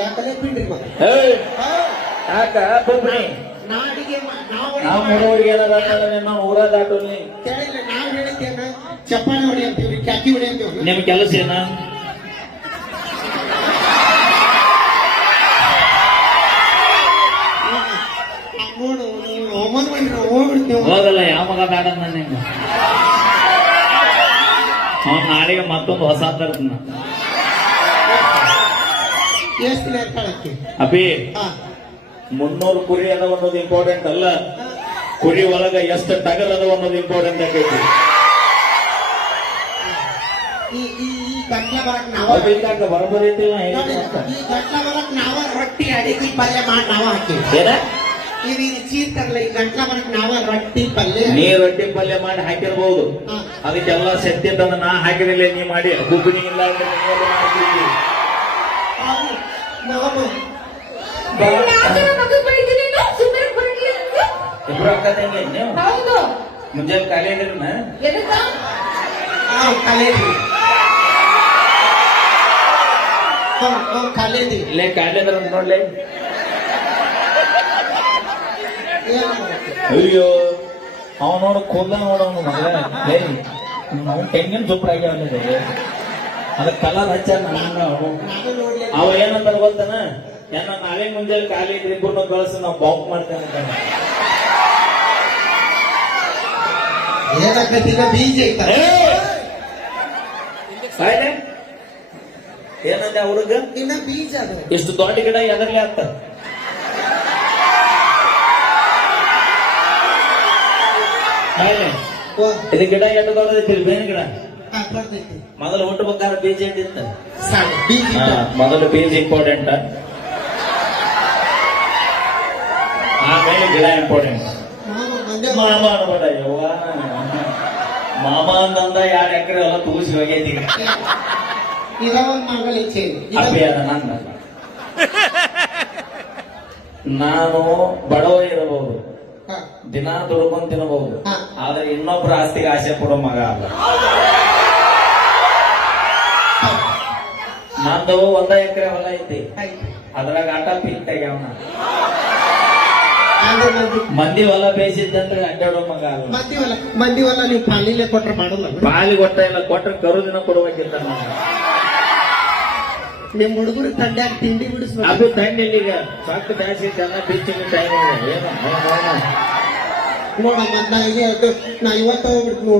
ಯಾಕಂದ್ರೆ ಬಿಡ್ರಿ ಮಗ ಯಾಕ ಬೊಬ್ಬನಿ ನಾಡಿಗೆ ನಾವು ಮೂರವರೆಗೆ ನಾವು ಊರ ದಾಟೋನಿ ಕೇಳಿಲ್ಲ ನಾವ್ ಹೇಳಿದ್ದೇನ ಚಪ್ಪಾಳೆ ಹೊಡಿ ಅಂತೀವ್ರಿ ಕ್ಯಾಕಿ ಹೊಡಿ ಅಂತೀವ್ರಿ ನಿಮ್ ಕೆಲಸ ಏನ ನೋಡು ಅವಮಾನ ಮಾಡಿದ್ರೆ ಹೋಗ್ಬಿಡ್ತೀವಿ ಹೋಗಲ್ಲ ಯಾವ ಮಗ ಬೇಡ ನಿಂಗ ನಾಳೆಗೆ ಮತ್ತೊಂದು ಹೊಸ ತರ್ತೀನಿ ಎಷ್ಟು ದಿನ ಇರ್ತಾಳಕ್ಕೆ ಅಪಿ 300 ಕುರಿ ಅದ ಅನ್ನೋದು ಇಂಪಾರ್ಟೆಂಟ್ ಅಲ್ಲ ಕುರಿ ಒಳಗ ಎಷ್ಟು ಟಗರ್ ಅದ ಅನ್ನೋದು ಇಂಪಾರ್ಟೆಂಟ್ ಆಗೈತಿ ಈ ಗಂಟ್ಲ ಬರಕ್ ನಾವ ಬರಬರೈತಿ ಈ ಗಂಟ್ಲ ಬರಕ್ ನಾವ ರೊಟ್ಟಿ ಅಡಿಗೆ ಪಲ್ಯ ಮಾಡಿ ನಾವ ಹಾಕಿವಿ ಏನ ಇದು ಚೀರ್ತಲ್ಲ ಈ ಗಂಟ್ಲ ಬರಕ್ ನಾವ ರೊಟ್ಟಿ ಪಲ್ಯ ನೀ ರೊಟ್ಟಿ ಪಲ್ಯ ಮಾಡಿ ಹಾಕಿರ್ಬಹುದು ಅದಕ್ಕೆಲ್ಲ ಶಕ್ತಿ ಅಂತ ನಾ ಹಾಕಿರಲಿಲ್ಲ ನೀ ಮಾಡಿ ಗುಬ್ಬನಿ ಇಲ್ಲ ಅಂದ್ರೆ ಇಬ್ರು ಅಕ್ಕ ತಂಗಿ ನೀವು ಮುಂಜಾನೆ ಖಾಲಿ ಆಗಿರನ ಖಾಲಿ ಇಲ್ಲೇ ಖಾಲಿ ಅದ್ರ ನೋಡ್ಲಿ ಅಯ್ಯೋ ಅವ ನೋಡು ಕೂದ ನೋಡವನು ಮಗ ಅವ್ನು ತೆಂಗಿನ ಸೂಪರ್ ಆಗ್ಯಾವಲ್ಲ ಅದ ಕಲರ್ ಹಚ್ಚ ಅವ ಏನಂತ ಗೊತ್ತಾನ ಏನ ನಾಳೆ ಮುಂಜಾನೆ ಖಾಲಿ ಇದ್ರೆ ಇಬ್ಬರನ್ನ ಕಳಿಸಿ ನಾವು ಬಾಂಕ್ ಮಾಡ್ತೇನೆ ಅಂತ ಬೀಜ ಏನಂದ ಹುಡುಗ ಇನ್ನ ಬೀಜ ಎಷ್ಟು ದೊಡ್ಡ ಗಿಡ ಎದರ್ಲಿ ಅಂತ ಇದು ಗಿಡ ಎಷ್ಟು ದೊಡ್ಡದೈತಿ ಬೇವಿನ ಗಿಡ ಮೊದಲು ಹುಟ್ಟಬೇಕಾದ್ರೆ ಬೀಜ ಇಟ್ಟಿತ್ತ ಮೊದಲು ಬೀಜ ಇಂಪಾರ್ಟೆಂಟ್ ಆಮೇಲೆ ಗಿಡ ಇಂಪಾರ್ಟೆಂಟ್ ಮಾಮ ಅನ್ಬೇಡ ಯವ್ವ ಮಾಮ ಅಂದಂದ 2 ಎಕರೆ ಎಲ್ಲ ತೂಸಿ ಹೋಗೈತಿ ಅಭಿಯಾನ ನನ್ನ ನಾನು ಬಡವ ಇರಬಹುದು ದಿನ ದುಡ್ಕೊಂಡ್ ತಿನ್ನಬಹುದು ಆದ್ರೆ ಇನ್ನೊಬ್ಬರ ಆಸ್ತಿಗೆ ಆಸೆ ಪಡೋ ಮಗ ಅಲ್ಲ ನಂದು 1 ಎಕರೆ ಹೊಲ ಐತಿ ಅದ್ರಾಗ ಆಟ ಪಿಕ್ ತೆಗ್ಯಾವನ ಮಂದಿ ಹೊಲ ಬೇಯಿಸಿದ್ದಂದ್ರೆ ಅಡ್ಡಾಡೋ ಮಗ ಅಲ್ಲ ಮಂದಿ ಹೊಲ ನೀವು ಪಾಲಿಲೆ ಕೊಟ್ರೆ ಮಾಡಲ್ಲ ಪಾಲಿ ಕೊಟ್ಟ ಇಲ್ಲ ಕೊಟ್ರೆ ಕರು ದಿನ ಕೊಡುವಾಗಿಲ್ಲ ನಿಮ್ ಹುಡುಗರು ತಂಡ್ಯಾಗ ತಿಂಡಿ ಬಿಡಿಸ್ಬೇಕು ಅದು ತಂಡಿ ಈಗ ಸಾಕು ಬ್ಯಾಸಿ ಜನ ಬೀಚಿನ ಟೈಮ್ ಏನು ನೋಡಮ್ಮ ನಾ ಇವತ್ತು ಹೋಗ್ಬಿಟ್ಟು